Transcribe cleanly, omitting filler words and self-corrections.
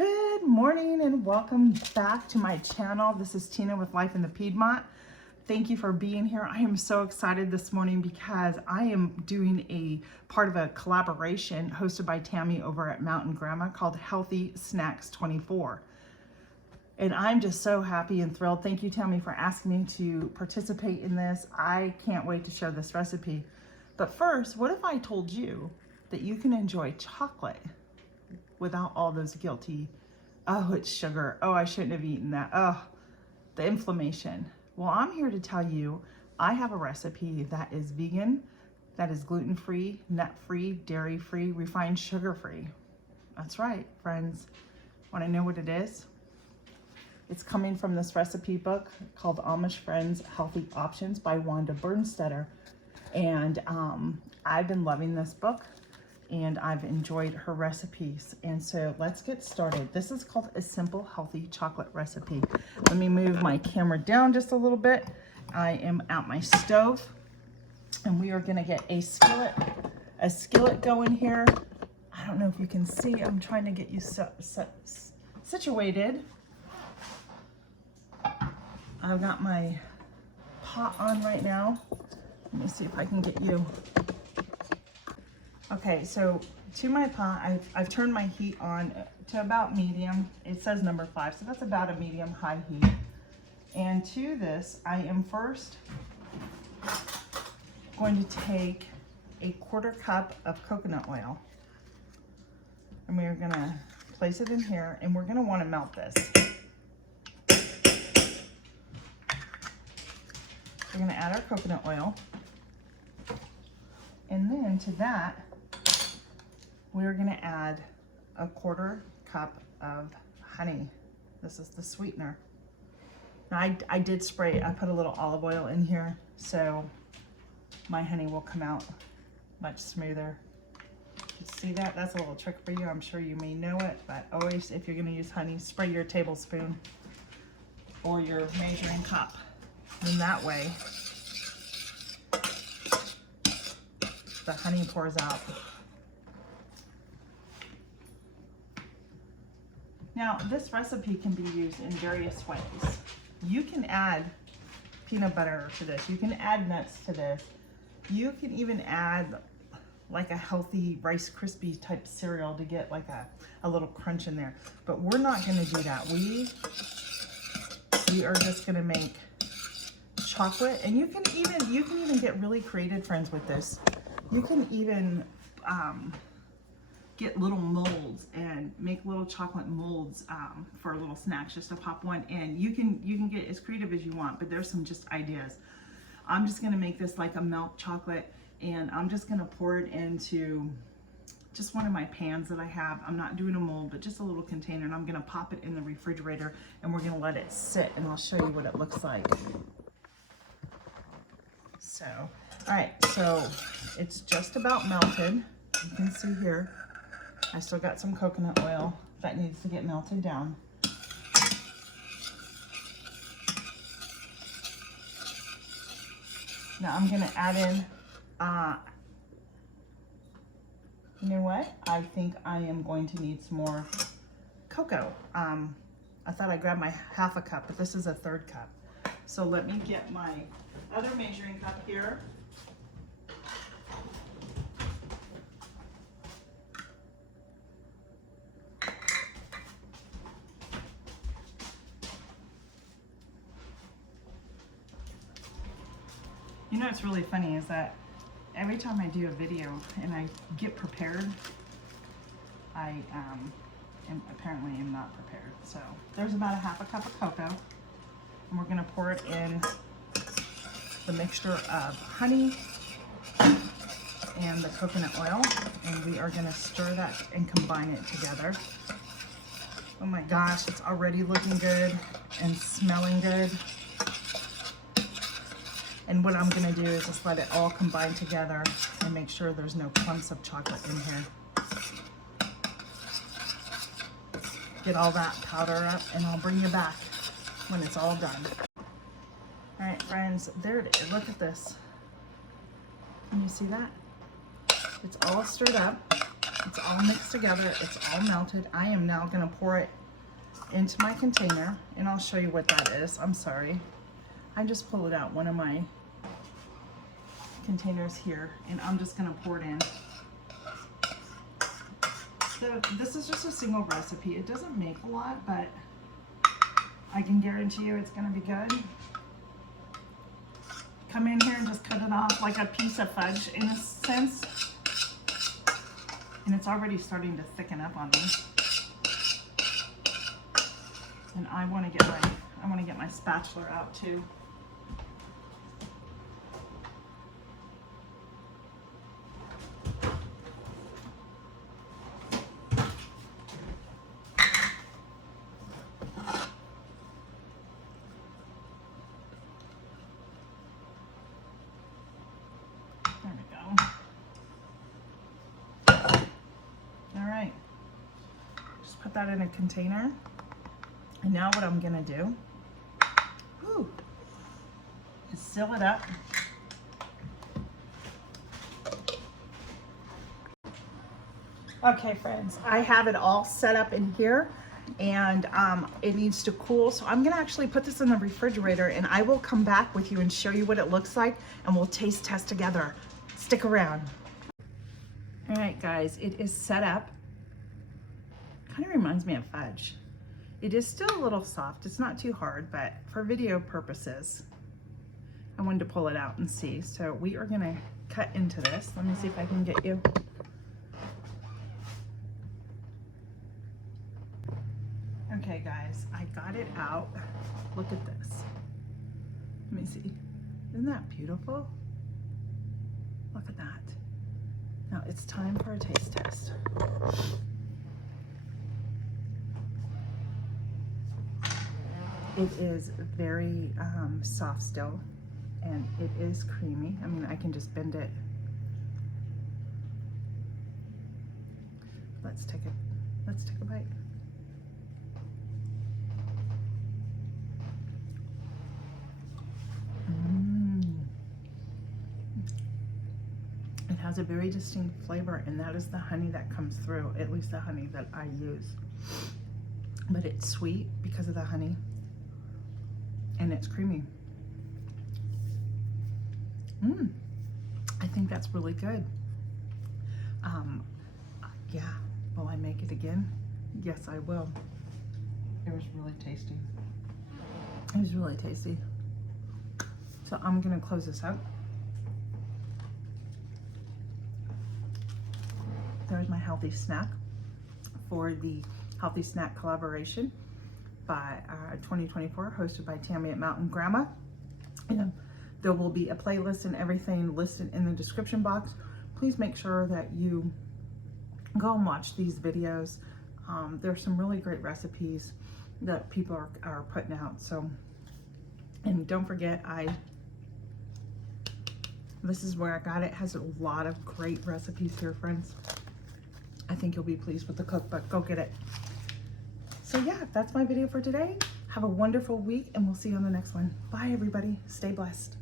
Good morning and welcome back to my channel. This is Tina with Life in the Piedmont. Thank you for being here. I am so excited this morning because I am doing a part of a collaboration hosted by Tammy over at Mountain Grandma called Healthy Snacks 24. And I'm just so happy and thrilled. Thank you, Tammy, for asking me to participate in this. I can't wait to share this recipe. But first, what if I told you that you can enjoy chocolate without all those guilty, oh, it's sugar, oh, I shouldn't have eaten that, oh, the inflammation. Well, I'm here to tell you, I have a recipe that is vegan, that is gluten-free, nut-free, dairy-free, refined sugar-free. That's right, friends. Want to know what it is? It's coming from this recipe book called Amish Friends Healthy Options by Wanda Bernstetter. And I've been loving this book and I've enjoyed her recipes. And so let's get started. This is called a simple, healthy chocolate recipe. Let me move my camera down just a little bit. I am at my stove and we are gonna get a skillet going here. I don't know if you can see, I'm trying to get you situated. I've got my pot on right now. Let me see if I can get you. Okay, so to my pot, I've turned my heat on to about medium. It says number 5, so that's about a medium-high heat. And to this, I am first going to take a 1/4 cup of coconut oil. And we're gonna place it in here, and we're gonna wanna melt this. We're gonna add our coconut oil. And then to that, we're gonna add a 1/4 cup of honey. This is the sweetener. Now I did spray, I put a little olive oil in here, so my honey will come out much smoother. You see that? That's a little trick for you. I'm sure you may know it, but always, if you're gonna use honey, spray your tablespoon or your measuring cup. And that way, the honey pours out. Now, this recipe can be used in various ways. You can add peanut butter to this. You can add nuts to this. You can even add like a healthy Rice Krispie type cereal to get like a little crunch in there. But we're not gonna do that. We are just gonna make chocolate, and you can even get really creative, friends, with this. You can even get little molds and make little chocolate molds for little snacks, just to pop one in. You can get as creative as you want, but there's some just ideas. I'm just gonna make this like a milk chocolate, and I'm just gonna pour it into just one of my pans that I have. I'm not doing a mold, but just a little container, and I'm gonna pop it in the refrigerator, and we're gonna let it sit, and I'll show you what it looks like. So, all right, so it's just about melted. You can see here, I still got some coconut oil that needs to get melted down. Now I'm gonna add in, you know what? I think I am going to need some more cocoa. I thought I grabbed my 1/2 cup, but this is a 1/3 cup. So let me get my other measuring cup here. You know what's really funny is that every time I do a video and I get prepared, I apparently am not prepared. So there's about a 1/2 cup of cocoa, and we're gonna pour it in the mixture of honey and the coconut oil, and we are gonna stir that and combine it together. Oh my gosh, it's already looking good and smelling good. And what I'm gonna do is just let it all combine together and make sure there's no clumps of chocolate in here. Get all that powder up, and I'll bring you back when it's all done. All right, friends, there it is. Look at this. Can you see that? It's all stirred up. It's all mixed together. It's all melted. I am now going to pour it into my container, and I'll show you what that is. I'm sorry. I just pulled it out one of my containers here, and I'm just going to pour it in. So this is just a single recipe. It doesn't make a lot, but I can guarantee you it's going to be good. Come in here and just cut it off like a piece of fudge in a sense. And it's already starting to thicken up on me. And I want to get my spatula out too. There we go. All right. Just put that in a container. And now what I'm gonna do is seal it up. Okay, friends, I have it all set up in here, and it needs to cool. So I'm gonna actually put this in the refrigerator, and I will come back with you and show you what it looks like, and we'll taste test together. Stick around. All right, guys, it is set up. Kind of reminds me of fudge. It is still a little soft. It's not too hard, but for video purposes, I wanted to pull it out and see. So we are gonna cut into this. Let me see if I can get you. Okay, guys, I got it out. Look at this. Let me see. Isn't that beautiful? Look at that. Now it's time for a taste test. It is very soft still, and it is creamy. I mean, I can just bend it. Let's take a bite. It has a very distinct flavor, and that is the honey that comes through, at least the honey that I use. But it's sweet because of the honey. And it's creamy. I think that's really good. Yeah, will I make it again? Yes, I will. It was really tasty. It was really tasty. So I'm gonna close this up. There's my healthy snack for the Healthy Snack collaboration by 2024, hosted by Tammy at Mountain Grandma. And there will be a playlist and everything listed in the description box. Please make sure that you go and watch these videos. There's some really great recipes that people are putting out. So, and don't forget, this is where I got it. It has a lot of great recipes here, friends. I think you'll be pleased with the cookbook. Go get it. So yeah, that's my video for today. Have a wonderful week, and we'll see you on the next one. Bye, everybody. Stay blessed.